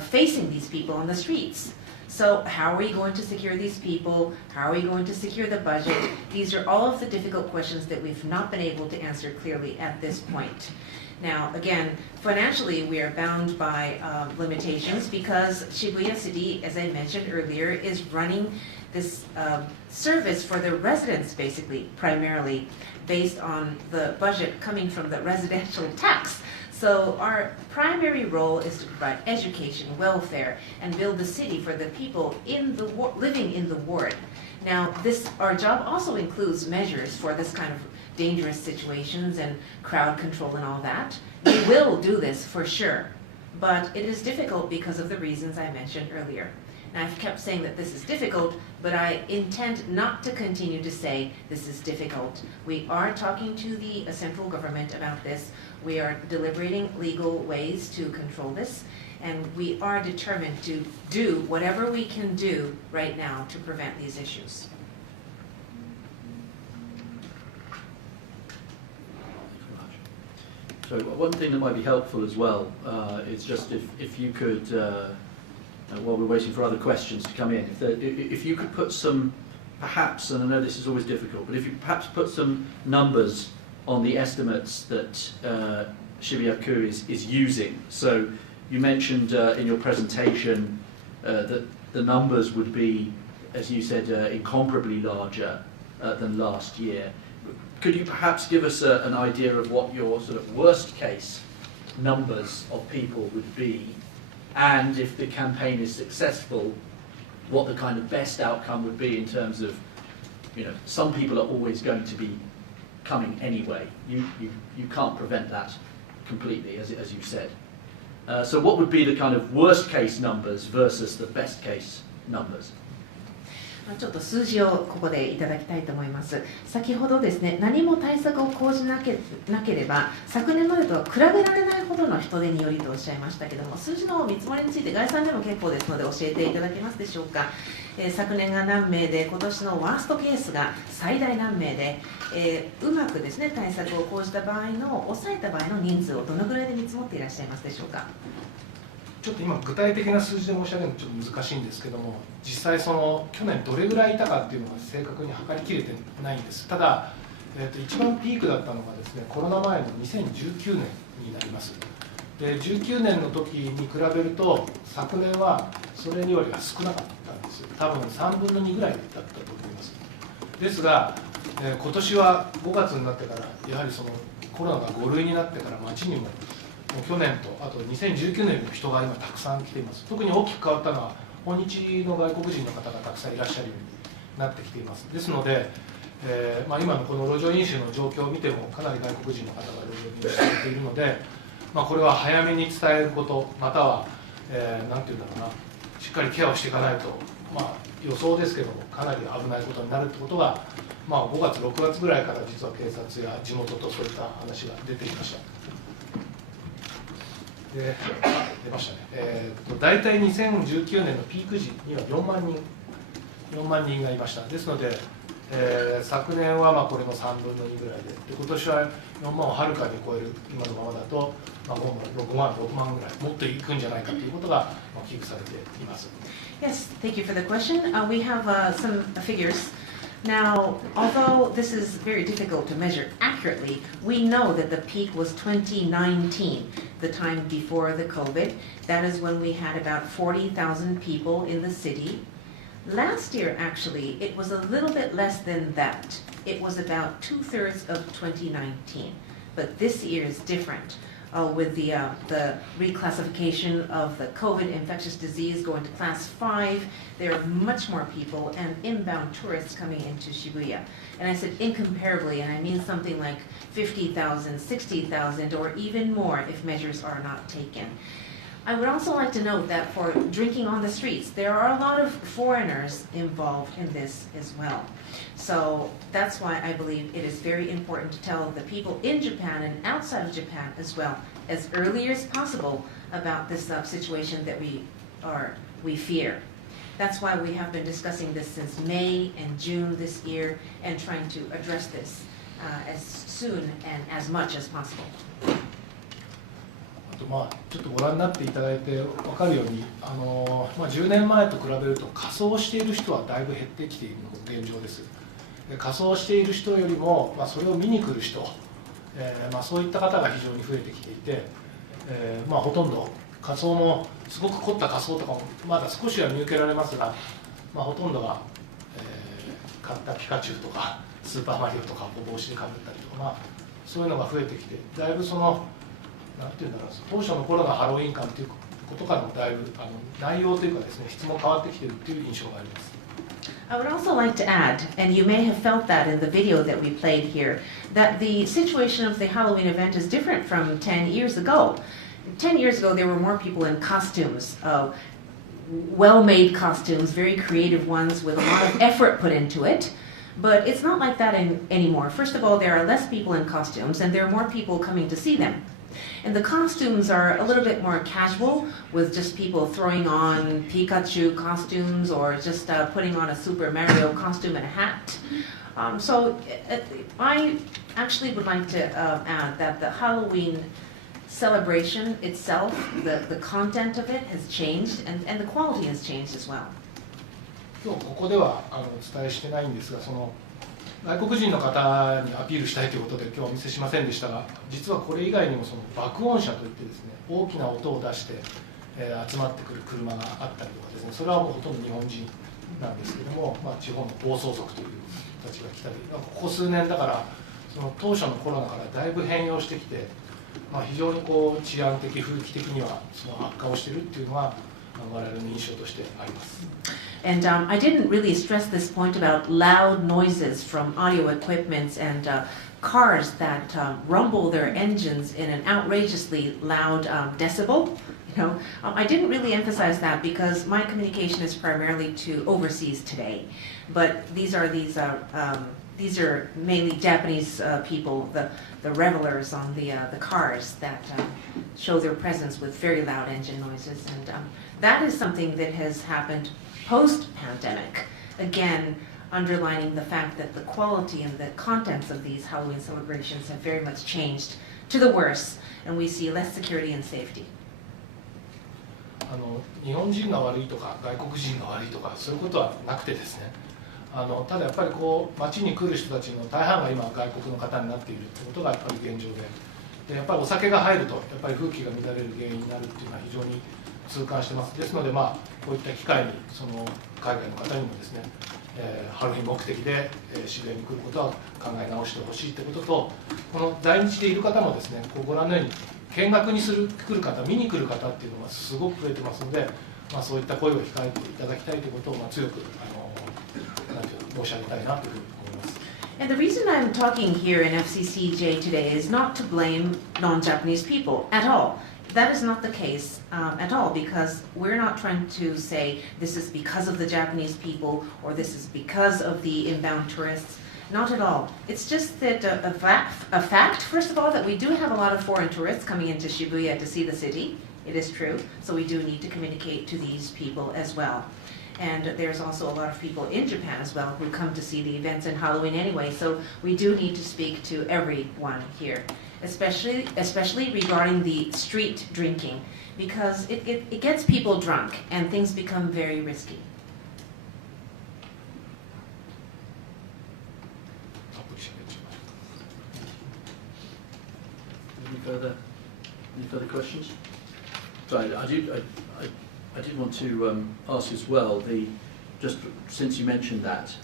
facing these people on the streets. So how are we going to secure these people? How are we going to secure the budget? These are all of the difficult questions that we've not been able to answer clearly at this point. Now, again, financially, we are bound by limitations because Shibuya City, as I mentioned earlier, is running this service for the residents, basically, primarily, based on the budget coming from the residential tax. So our primary role is to provide education, welfare, and build the city for the people living in the ward. Now, our job also includes measures for this kind of dangerous situations and crowd control and all that. We will do this for sure, but it is difficult because of the reasons I mentioned earlier. Now, I've kept saying that this is difficult, but I intend not to continue to say this is difficult. We are talking to the central government about this. We are deliberating legal ways to control this, and we are determined to do whatever we can do right now to prevent these issues. So one thing that might be helpful as well is just if you could, while we're waiting for other questions to come in, if you could put some, perhaps, and I know this is always difficult, but if you perhaps put some numbers on the estimates that Shibuya-ku is using. So you mentioned in your presentation that the numbers would be, as you said, incomparably larger than last year. could you perhaps give us an idea of what your sort of worst case numbers of people would be, and if the campaign is successful, what the kind of best outcome would be in terms of, you know, some people are always going to be coming anyway. You can't prevent that completely, as you said. So what would be the kind of worst case numbers versus the best case numbers? ちょっと数字をここでいただきたいと思います。先ほどですね、何も対策を講じなければ昨年までとは比べられないほどの人手によりとおっしゃいましたけども、数字の見積もりについて概算でも結構ですので教えていただけますでしょうか。昨年が何名で、今年のワーストケースが最大何名で、うまくですね対策を講じた場合の、抑えた場合の人数をどのぐらいで見積もっていらっしゃいますでしょうか。ちょっと今具体的な数字で申し上げるのちょっと難しいんですけども、実際その去年どれぐらいいたかっていうのが正確に測りきれてないんです。ただ、一番ピークだったのがですね、コロナ前の2019年になります。で、19年の時に比べると昨年はそれよりは少なかったんですよ。多分3分の2ぐらいだったと思います。ですが、今年は5月になってからやはりそのコロナが5類になってから街にも去年とあと2019年の人が今たくさん来ています。特に大きく変わったのは訪日の外国人の方がたくさんいらっしゃるようになってきています。ですので、今のこの路上飲酒の状況を見てもかなり外国人の方が路上飲酒されているので、これは早めに伝えること、または何て言うんだろうな、しっかりケアをしていかないと、予想ですけどもかなり危ないことになるということが、5月6月ぐらいから実は警察や地元とそういった話が出ていました。出ましたね。大体2019年のピーク時には4万人がいました。ですので、昨年はこれの3分の2ぐらいで、今年は4万をはるかに超える今のままだと、6万ぐらいもっといくんじゃないかということが危惧されています。Yes, thank you for the question. We have some figures. Now, although this is very difficult to measure accurately, we know that the peak was 2019, the time before the COVID. That is when we had about 40,000 people in the city. Last year, actually, it was a little bit less than that. It was about 2/3 of 2019. But this year is different. With the reclassification of the COVID infectious disease going to class 5, there are much more people and inbound tourists coming into Shibuya. And I said incomparably, and I mean something like 50,000, 60,000, or even more if measures are not taken. I would also like to note that for drinking on the streets, there are a lot of foreigners involved in this as well. So that's why I believe it is very important to tell the people in Japan and outside of Japan as well, as early as possible, about this situation that we fear. That's why we have been discussing this since May and June this year and trying to address this as soon and as much as possible. ちょっとご覧になっていただいて分かるように、10年前と比べると仮装している人はだいぶ減ってきているのが現状です。仮装している人よりも、それを見に来る人、そういった方が非常に増えてきていて、ほとんど仮装もすごく凝った仮装とかもまだ少しは見受けられますが、ほとんどが、買ったピカチュウとかスーパーマリオとかを帽子でかぶったりとか、そういうのが増えてきて、だいぶそのなんていうんだろう、当初の頃のハロウィン感ということからもだいぶ内容というかですね、質も変わってきているという印象があります。I would also like to add, and you may have felt that in the video that we played here, that the situation of the Halloween event is different from 10 years ago. 10 years ago, there were more people in costumes, well-made costumes, very creative ones with a lot of effort put into it. But it's not like that anymore. First of all, there are less people in costumes, and there are more people coming to see them. And the costumes are a little bit more casual, with just people throwing on Pikachu costumes or just putting on a Super Mario costume and a hat. So I actually would like to add that the Halloween celebration itself, the content of it has changed, and the quality has changed as well. 今日ここではお伝えしてないんですが、その外国人の方にアピールしたいということで今日はお見せしませんでしたが、実はこれ以外にもその爆音車といってですね、大きな音を出して、集まってくる車があったりとかですね、それはもうほとんど日本人なんですけども、地方の暴走族という人たちが来たり、ここ数年だからその当初のコロナからだいぶ変容してきて、非常にこう治安的、風紀的にはその悪化をしているっていうのは我々の印象としてあります。And I didn't really stress this point about loud noises from audio equipments and cars that rumble their engines in an outrageously loud decibel. I didn't really emphasize that because my communication is primarily to overseas today. But these are mainly Japanese people, the revelers on the cars that show their presence with very loud engine noises, and that is something that has happened post-pandemic. Again, underlining the fact that the quality and the contents of these Halloween celebrations have very much changed to the worse, and we see less security and safety. 日本人が悪いとか外国人が悪いとかそういうことはなくてですね、ただやっぱりこう街に来る人たちの大半が今外国の方になっているということがやっぱり現状で、やっぱりお酒が入るとやっぱり風紀が乱れる原因になるっていうのは非常に痛感してます。ですのでこういった機会にその海外の方にもですね、ハロウィン目的で渋谷に来ることは考え直してほしいということと、この在日でいる方もですね、ご覧のように見学に来る方、見に来る方っていうのがすごく増えてますので、そういった声を控えていただきたいということを強く申し上げたいなというふうに思います。And the reason I'm talking here in FCCJ today is not to blame non-Japanese people at all. That is not the case at all, because we're not trying to say this is because of the Japanese people or this is because of the inbound tourists. Not at all. It's just that a fact, first of all, that we do have a lot of foreign tourists coming into Shibuya to see the city. It is true. So we do need to communicate to these people as well. And there's also a lot of people in Japan as well who come to see the events in Halloween anyway. So we do need to speak to everyone here, especially regarding the street drinking, because it gets people drunk and things become very risky. Any further questions? Sorry, I did want to ask as well, just since you mentioned that,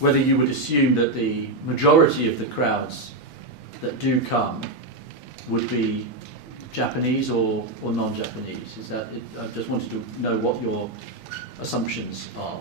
whether you would assume that the majority of the crowds that do come would be Japanese or non-Japanese. Is that? I just wanted to know what your assumptions are.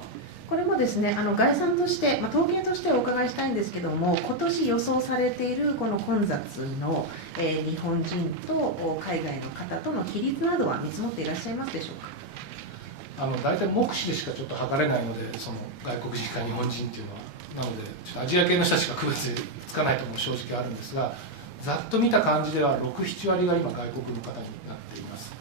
これもですね、概算として、統計としてお伺いしたいんですけども、今年予想されているこの混雑の、日本人と海外の方との比率などは見積もっていらっしゃいますでしょうか。大体目視でしかちょっと測れないので、その外国人か日本人っていうのは、なのでちょっとアジア系の人しか区別つかないとも正直あるんですが、ざっと見た感じでは6、7割が今外国の方になっています。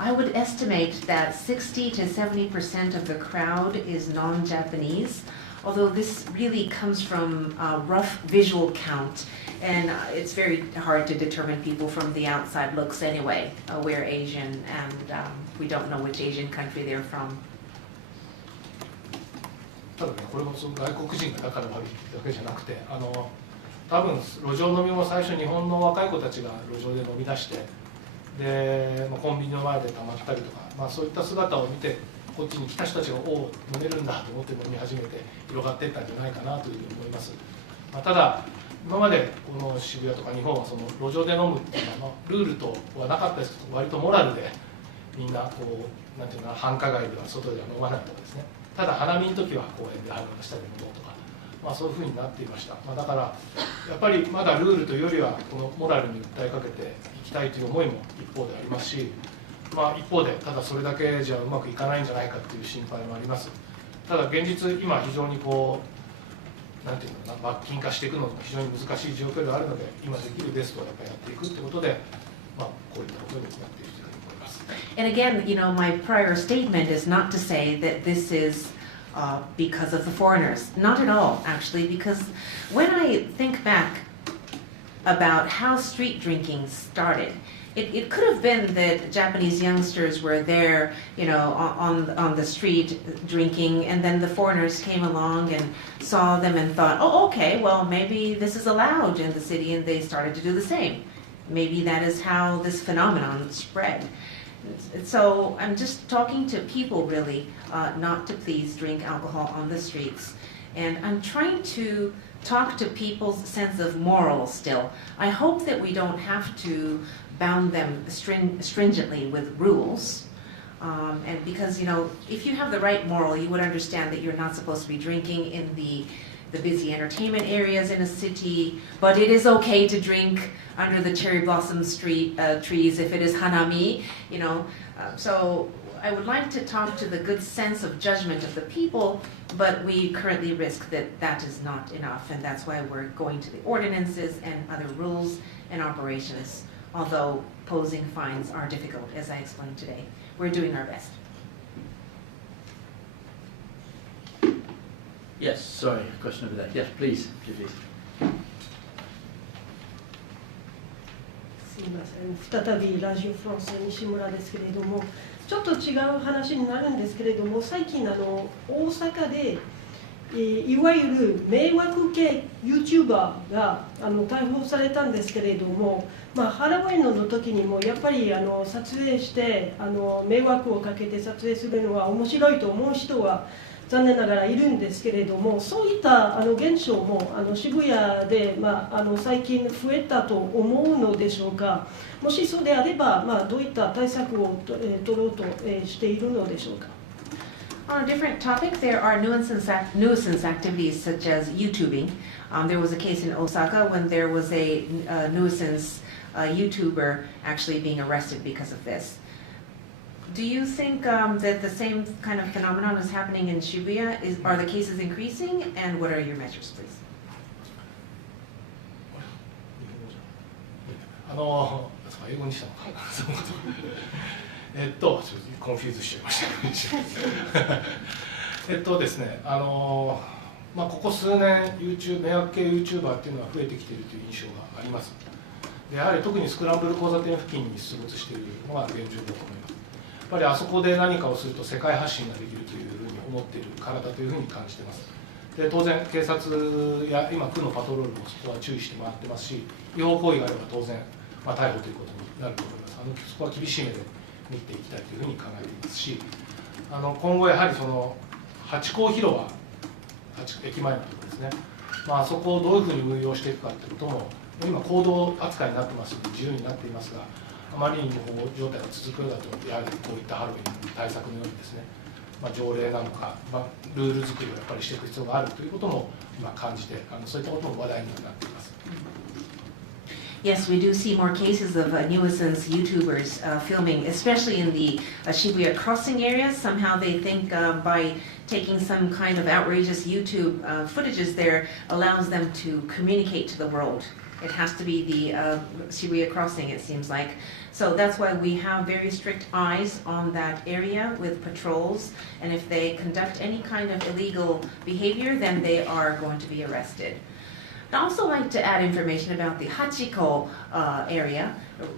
I would estimate that 60 to 70% of the crowd is non-Japanese, although this really comes from a rough visual count, and it's very hard to determine people from the outside looks anyway. We're Asian, and we don't know which Asian country they're from. ただね、これもその外国人がだから悪いだけじゃなくて、多分路上飲みも最初日本の若い子たちが路上で飲み出して、でコンビニの前でたまったりとか、そういった姿を見てこっちに来た人たちがおお飲めるんだと思って飲み始めて広がっていったんじゃないかなというふうに思います。ただ今までこの渋谷とか日本はその路上で飲むっていうのはルールとはなかったですけど、割とモラルでみんなこうなんていうのかな、繁華街では外では飲まないとかですね、ただ花見の時は公園で花の下で飲もうとか、そういうふうになっていました。だからやっぱりまだルールというよりはこのモラルに訴えかけていきたいという思いも一方でありますし、一方でただそれだけじゃうまくいかないんじゃないかという心配もあります。ただ現実今非常にこうなんていうのかな、罰金化していくのが非常に難しい状況ではあるので、今できるベストをやっぱりやっていくということで、こういったことになっていると思います。And again, my prior statement is not to say that this is because of the foreigners. Not at all, actually, because when I think back about how street drinking started, it could have been that Japanese youngsters were there, on the street drinking, and then the foreigners came along and saw them and thought, oh, okay, well, maybe this is allowed in the city, and they started to do the same. Maybe that is how this phenomenon spread. So I'm just talking to people really, not to please drink alcohol on the streets. And I'm trying to talk to people's sense of morals still. I hope that we don't have to bound them stringently with rules. And because, if you have the right moral, you would understand that you're not supposed to be drinking in the busy entertainment areas in a city, but it is okay to drink under the cherry blossom trees if it is hanami, So I would like to talk to the good sense of judgment of the people, but we currently risk that is not enough, and that's why we're going to the ordinances and other rules and operations, although posing fines are difficult, as I explained today. We're doing our best. Yes, sorry, a question over there. Yes, please, please. すみません、再びラジオフランス西村ですけれども、ちょっと違う話になるんですけれども、最近大阪で、いわゆる迷惑系 YouTuber が逮捕されたんですけれども、ハロウィンの時にもやっぱり撮影して迷惑をかけて撮影するのは面白いと思う人は残念ながらいるんですけれども、そういった現象も渋谷で、最近増えたと思うのでしょうか。もしそうであれば、どういった対策を取ろうとしているのでしょうか。On a different topic, there are nuisance activities such as YouTubing. There was a case in Osaka when there was a nuisance YouTuber actually being arrested because of this. Do you think that the same kind of phenomenon is happening in Shibuya? Are the cases increasing, and what are your measures, please? 英語にしたのか。コンフューズしちゃいましたですね、ここ数年迷惑系 YouTuber っていうのは増えてきているという印象があります。でやはり特にスクランブル交差点付近に出没しているのが現状だと思います。やっぱりあそこで何かをすると世界発信ができるというふうに思っているからだというふうに感じています。で当然警察や今区のパトロールもそこは注意してもらってますし、違法行為があれば当然、逮捕ということになると思います。そこは厳しい目で見ていきたいというふうに考えていますし、今後やはりそのハチ公広場、駅前のところですね、あそこをどういうふうに運用していくかということも今行動扱いになってますので自由になっていますが、あまりに模倣状態が続くようだとやはりこういったハロウィン対策のようにですね、条例なのか、ルール作りをやっぱりしていく必要があるということも今感じて、そういったことも話題になっています。Yes, we do see more cases of nuisance YouTubers filming, especially in the Shibuya crossing area. Somehow they think by taking some kind of outrageous YouTube footages there allows them to communicate to the world. It has to be the Shibuya crossing, it seems like. So that's why we have very strict eyes on that area with patrols. And if they conduct any kind of illegal behavior, then they are going to be arrested. I'd also like to add information about the Hachiko area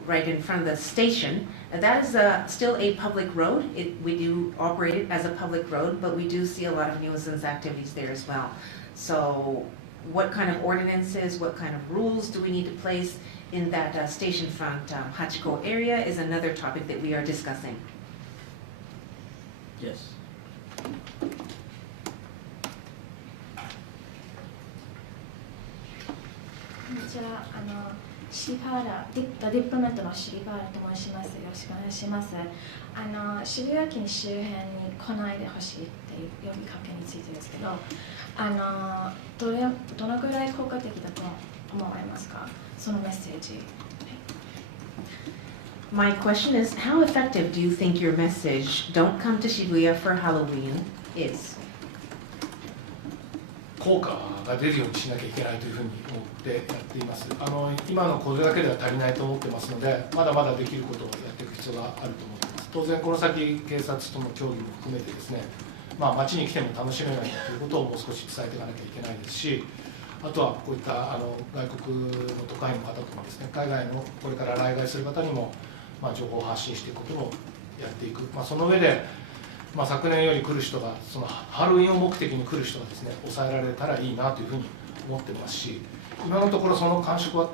right in front of the station. That is still a public road. We do operate it as a public road, but we do see a lot of nuisance activities there as well. So what kind of ordinances, what kind of rules do we need to place in that station front Hachiko area is another topic that we are discussing. Yes. こんにちは。シーパーラディプロメットのシーパーラと申します。よろしくお願いします。渋谷駅周辺に来ないでほしいっていう呼びかけについてですけど、どのぐらい効果的だと思われますか？そのメッセージ。My question is, how effective do you think your message, "Don't come to Shibuya for Halloween," is? 効果が出るようにしなきゃいけないというふうに思ってやっています。今のこれだけでは足りないと思ってますので、まだまだできることをやっていく必要があると思っています。当然この先警察との協議も含めてですね、街に来ても楽しめないということをもう少し伝えていかなきゃいけないですし、あとはこういった外国の特派員の方ともですね、海外のこれから来外する方にも情報を発信していくこともやっていく、その上で、昨年より来る人がそのハロウィンを目的に来る人がですね抑えられたらいいなというふうに思ってますし、今のところその感触は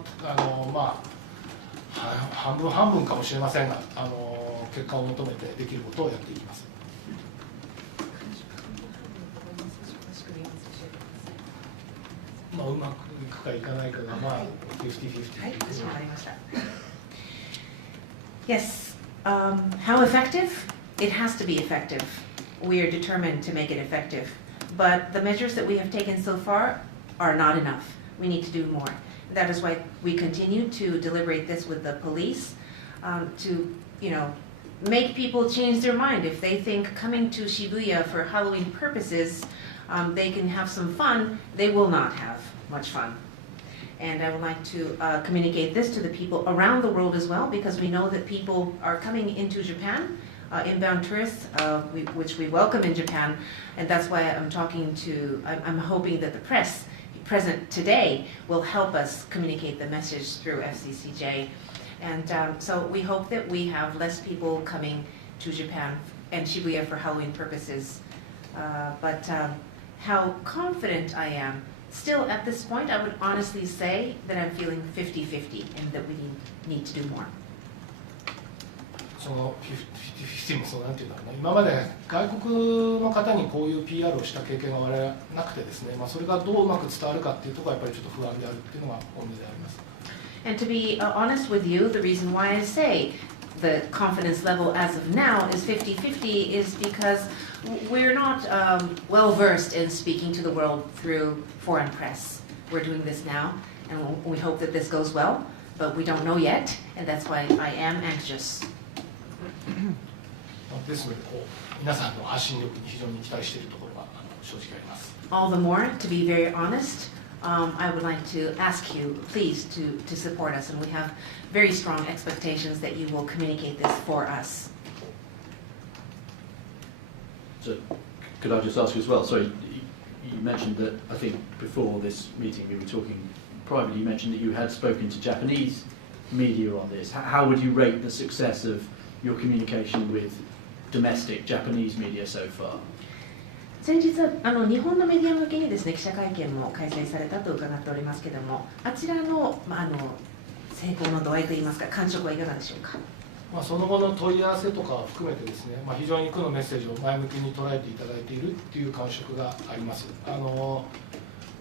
半分半分かもしれませんが、結果を求めてできることをやっていきます。まあうまくいくかいかないかが、まあ、50-50。はい、かしこまりました。Yes, how effective? It has to be effective. We are determined to make it effective. But the measures that we have taken so far are not enough. We need to do more. That is why we continue to deliberate this with the police, to, make people change their mind. If they think coming to Shibuya for Halloween purposes, they can have some fun, they will not have much fun. And I would like to communicate this to the people around the world as well, because we know that people are coming into Japan, inbound tourists, which we welcome in Japan, and that's why I'm hoping that the press present today will help us communicate the message through FCCJ. And so we hope that we have less people coming to Japan and Shibuya for Halloween purposes. But how confident I am, still at this point, I would honestly say that I'm feeling 50-50 and that we need to do more. その50-50もそうなんていうんだろうな、今まで外国の方にこういう PR をした経験が我々なくてですね、それがどううまく伝わるかっていうところはやっぱりちょっと不安であるっていうのが本音であります。And to be honest with you, the reason why I say the confidence level as of now is 50-50 is because we're not well versed in speaking to the world through foreign press. We're doing this now, and we hope that this goes well, but we don't know yet, and that's why I am anxious. ですので皆さんの発信力に非常に期待しているところが正直あります。All the more, to be very honest, I would like to ask you, please, to support us, and we have very strong expectations that you will communicate this for us. So, could I just ask you as well? Sorry, you mentioned that I think before this meeting we were talking privately. You mentioned that you had spoken to Japanese media on this. How would you rate the success of your communication with domestic Japanese media so far? 先日日本のメディア向けにですね記者会見も開催されたと伺っておりますけれども、あちらの成功の度合いといいますか感触はいかがでしょうか。その後の問い合わせとかを含めてですね、非常に区のメッセージを前向きに捉えていただいているっていう感触があります。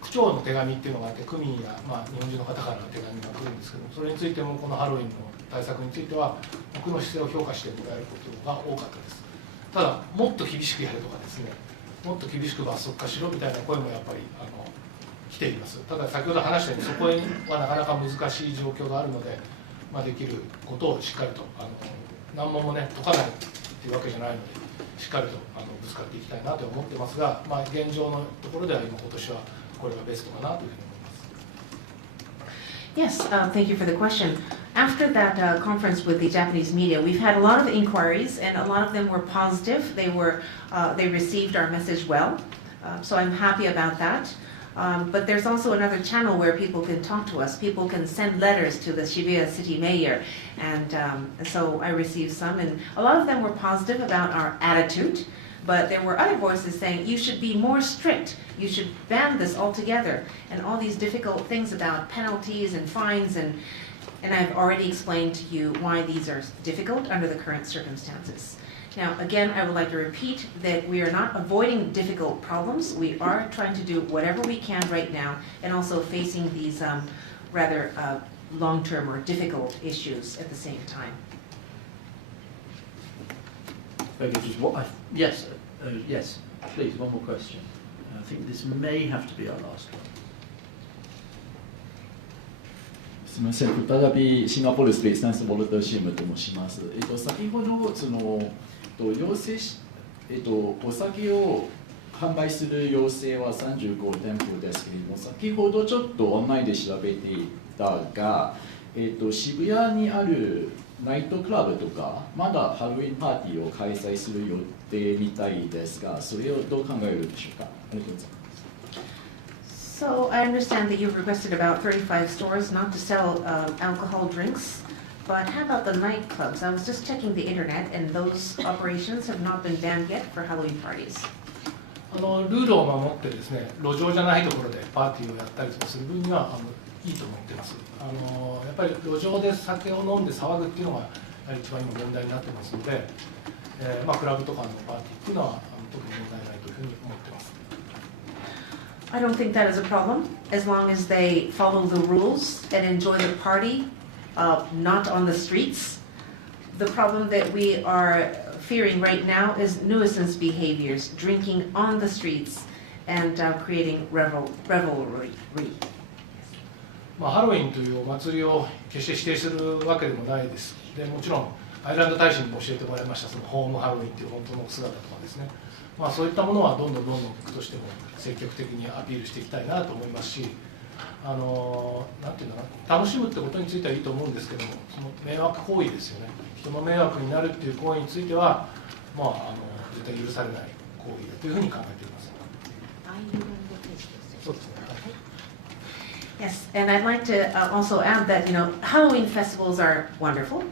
区長の手紙っていうのがあって区民や、日本人の方からの手紙が来るんですけども、それについてもこのハロウィンの対策については区の姿勢を評価してもらえることが多かったです。ただもっと厳しくやれとかですね、もっと厳しく罰則化しろみたいな声もやっぱり来ています。ただ先ほど話したようにそこはなかなか難しい状況があるので、できることをしっかりと難問もね解かないっていうわけじゃないのでしっかりとぶつかっていきたいなと思ってますが、現状のところでは今年はこれがベストかなというふうに思います。Yes, thank you for the question. After that conference with the Japanese media, we've had a lot of inquiries, and a lot of them were positive. They received our message well, so I'm happy about that. But there's also another channel where people can talk to us. People can send letters to the Shibuya city mayor, and so I received some, and a lot of them were positive about our attitude. But there were other voices saying, you should be more strict, you should ban this altogether, and all these difficult things about penalties and fines, and I've already explained to you why these are difficult under the current circumstances. Now, again, I would like to repeat that we are not avoiding difficult problems. We are trying to do whatever we can right now, and also facing these rather long-term or difficult issues at the same time. Very good. Yes, yes, please, one more question. I think this may have to be our last one. すみません、再びシンガポールスペースナンスボルトシウムと申します。先ほど要請し、お酒を販売する要請は35店舗ですけれども、先ほどちょっとオンラインで調べていたが、渋谷にあるナイトクラブとかまだハロウィンパーティーを開催する予定みたいですが、それをどう考えるでしょうか。ありがとうございます。So I understand that you've requested about 35 stores not to sell alcohol drinks, but how about the nightclubs? I was just checking the internet, and those operations have not been banned yet for Halloween parties. ルールを守ってですね、路上じゃないところでパーティーをやったりとかする分にはいいと思ってます。やっぱり路上で酒を飲んで騒ぐっていうのが一番今問題になってますので、クラブとかのパーティーっていうのは特に問題ないというふうに思ってます。I don't think that is a problem, as long as they follow the rules and enjoy the party, not on the streets. The problem that we are fearing right now is nuisance behaviors, drinking on the streets and creating revelry. ハロウィンというお祭りを決して指定するわけでもないです。でもちろんアイルランド大使にも教えてもらいましたそのホームハロウィンという本当の姿とかですね、そういったものはどんどん区としても積極的にアピールしていきたいなと思いますし、なんていうのかな、楽しむってことについてはいいと思うんですけども、その迷惑行為ですよね、人の迷惑になるっていう行為については、絶対許されない行為だというふうに考えています。そうですね。Yes, and I'd like to also add that, Halloween festivals are wonderful.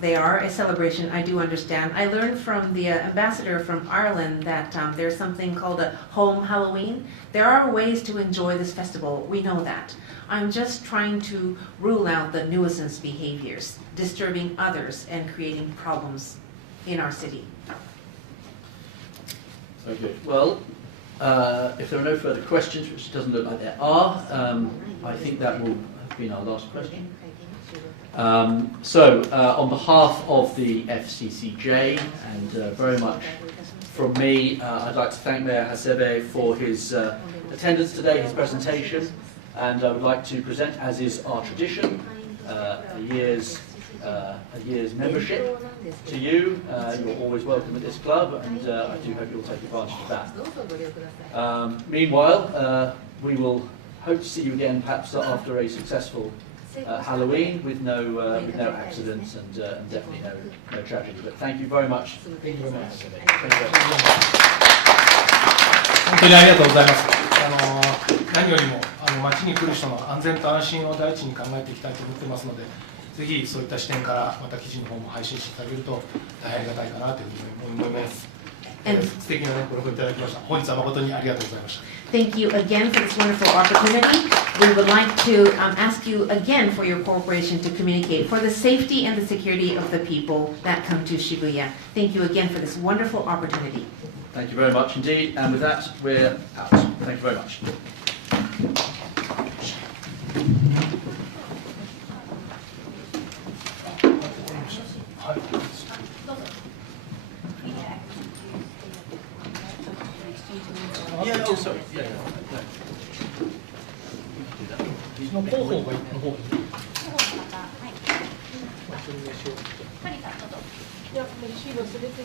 They are a celebration, I do understand. I learned from the ambassador from Ireland that there's something called a home Halloween. There are ways to enjoy this festival, we know that. I'm just trying to rule out the nuisance behaviors, disturbing others and creating problems in our city. Okay, well, if there are no further questions, which doesn't look like there are, I think that will have been our last question. On behalf of the FCCJ, and very much from me, I'd like to thank Mayor Hasebe for his attendance today, his presentation, and I would like to present, as is our tradition, a year's membership to you. You're always welcome at this club, and I do hope you'll take advantage of that. Meanwhile, we will hope to see you again, perhaps after a successful Halloween with no accidents and definitely no tragedy. But thank you very much. Thank you very much. Thank you very much. 本当にありがとうございます。何よりも街に来る人の安全と安心を第一に考えていきたいと思ってますので、ぜひそういった視点からまた記事の方も配信していただけると大変ありがたいかなというふうに思います。素敵なご録いただきました。本日は誠にありがとうございました。Thank you again for this wonderful opportunity. We would like to ask you again for your cooperation to communicate for the safety and the security of the people that come to Shibuya. Thank you again for this wonderful opportunity. Thank you very much indeed. And with that, we're out. Thank you very much. Sorry. Yeah. の広報の方がいい。いや、もうシールすべて